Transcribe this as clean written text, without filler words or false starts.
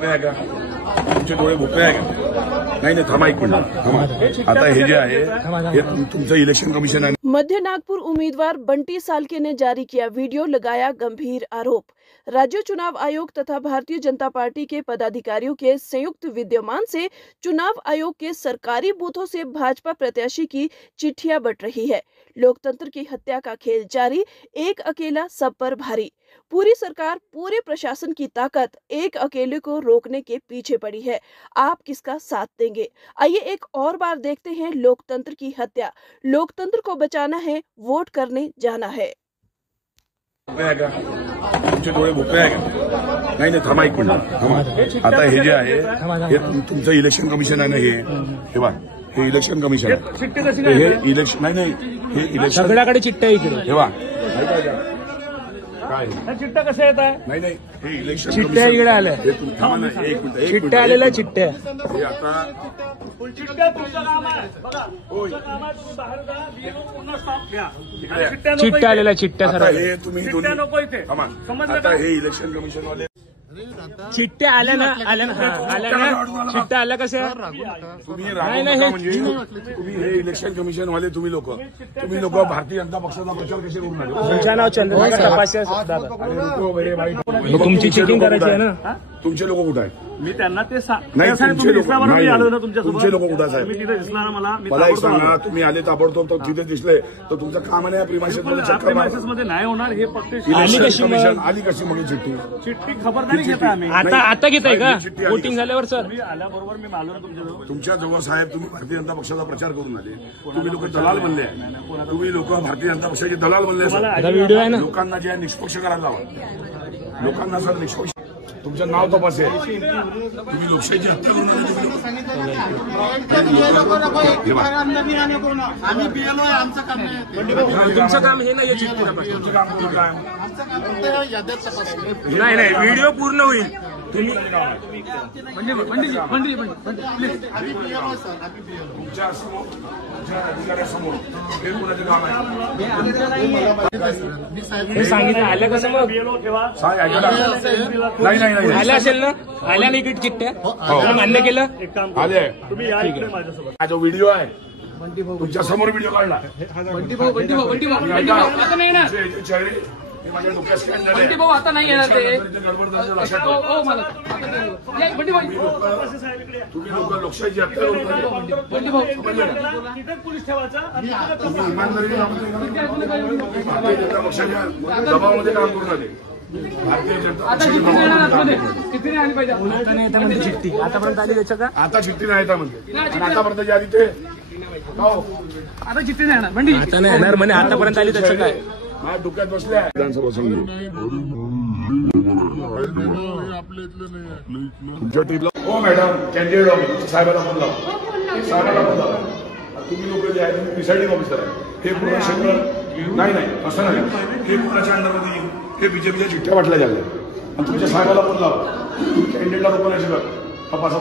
का तुमचे डोळे भोपळे आहे का? नाही थांबा एक मिनिट थांबा. आता हे जे आहे हे तुमचं इलेक्शन कमिशन आहे. मध्य नागपुर उम्मीदवार बंटी साल्के ने जारी किया वीडियो, लगाया गंभीर आरोप। राज्य चुनाव आयोग तथा भारतीय जनता पार्टी के पदाधिकारियों के संयुक्त विद्यमान से चुनाव आयोग के सरकारी बूथों से भाजपा प्रत्याशी की चिट्ठियां बंट रही है। लोकतंत्र की हत्या का खेल जारी, एक अकेला सब पर भारी। पूरी सरकार, पूरे प्रशासन की ताकत एक अकेले को रोकने के पीछे पड़ी है। आप किसका साथ देंगे? आइए एक और बार देखते हैं लोकतंत्र की हत्या। लोकतंत्र को बचाना है, वोट करने जाना है। तुमचे डोळे भोपळे आहे का? नाही थांबा एक मिनिट थांबा. आता हे जे आहे हे तुमचं इलेक्शन कमिशन आहे ना. हे बघा हे इलेक्शन कमिशन आहे. हे इलेक्शन नाही हे इलेक्शन सगळ्याकडे चिठ्ठ्या इकडे हे बघा काय चिठ्ठ्या कशा येत आहे? नाही हे इलेक्शन चिठ्ठ्या इकडे आल्या. एक मिनिट चिठ्ठ्या आलेल्या चिठ्ठ्या हे आता चिठ्ठ्या आलेल्या चिठ्ठ्या सर हे तुम्ही आता हे इलेक्शन कमिशन वाले चिठ्ठ्या आल्या ना चिठ्ठ्या आल्या कशा? तुम्ही म्हणजे तुम्ही हे इलेक्शन कमिशन वाले तुम्ही लोक भारतीय जनता पक्षाचा प्रचार कसे करून आले? तुमच्या नाव चंद्रशेखर तपासे. तुमची चेकिंग करायची आहे ना. तुमचे लोक कुठे आहेत? मी त्यांना ते नाही तुमचे लोक आलो ना तुमचे लोक कुठे साहेब? मी तिथे दिसणार मला एक सांगा, तुम्ही आले ताबडतोब तिथे दिसले तर तुमचं काम आहे प्रिमायसेस मध्ये नाही होणार. हे फक्त इलेक्शन कमिशन आली कशी म्हणून चिठ्ठी खबरदारी घेता आम्ही. आता घेताय का वोटिंग झाल्यावर? सर मी आल्याबरोबर मी आलो ना तुमच्या जवळ साहेब. तुम्ही भारतीय जनता पक्षाचा प्रचार करून आले. तुम्ही लोक दलाल बनले. तुम्ही लोक भारतीय जनता पक्षाचे दलाल बनले. व्हिडिओ आहे ना. लोकांना जे निष्पक्ष करायला लावा. लोकांना सर निष्पक्ष. तुमचं नाव तपास आहे. तुम्ही लोकशाहीची हत्या करून तुमचं काम हे नाही. तुमचं काम करून काय नाही व्हिडिओ पूर्ण होईल. तुम्ही तुमच्या समोर तुमच्या अधिकाऱ्यासमोर हे कोणाचं काम आहे हे सांगितलं. आल्या कसं मग सांग ऐकायला नाही आल्या असेल ना. आल्या नाही इकडे चिठ्ठ्या मान्य केलं आले. तुम्ही या इकडे माझ्यासोबत. हा जो व्हिडिओ आहे तुमच्या समोर व्हिडिओ काढला. आता नाही ना. चेहरे माझ्या डोक्यात स्कॅन झाले. बंटी भाऊ आता नाही येणार ते. गडबड झाली लक्षात तुम्ही लोक लोकशाहीची हत्या तिथेच पोलीस ठेवायचा. इमानदारी भारतीय जनता पक्षाच्या दबावामध्ये काम करून आले. भारतीय जनता किती आली पाहिजे? आता नाही येता म्हणते चिठ्ठी. आतापर्यंत आली त्याच्या का? आता चिठ्ठी नाही येता म्हणते. आतापर्यंत जी आली ते आता चिठ्ठी नाही येणार. बंटी आता नाही येणार म्हणे. आतापर्यंत आली त्याचं काय? माझ्या डोक्यात बसल्या. विधानसभा समजू तुमच्या ट्रीपला. हो मॅडम कॅन्डिडेट ऑफिस साहेबांना फोन लावा. साहेबांना फोन लावा. तुम्ही लोक जे आहे तुम्ही प्रिसाइडिंग ऑफिसर आहे. हे पूर्ण क्षेत्र नाही असं नाही. हे कोणाच्या अंडरमध्ये येईल? हे बीजेपीच्या चिठ्ठ्या वाटल्या जाल्या आणि तुमच्या साहेबाला फोन लावा. तुम्ही कॅन्डिडेटला रोखण्याची तपासा.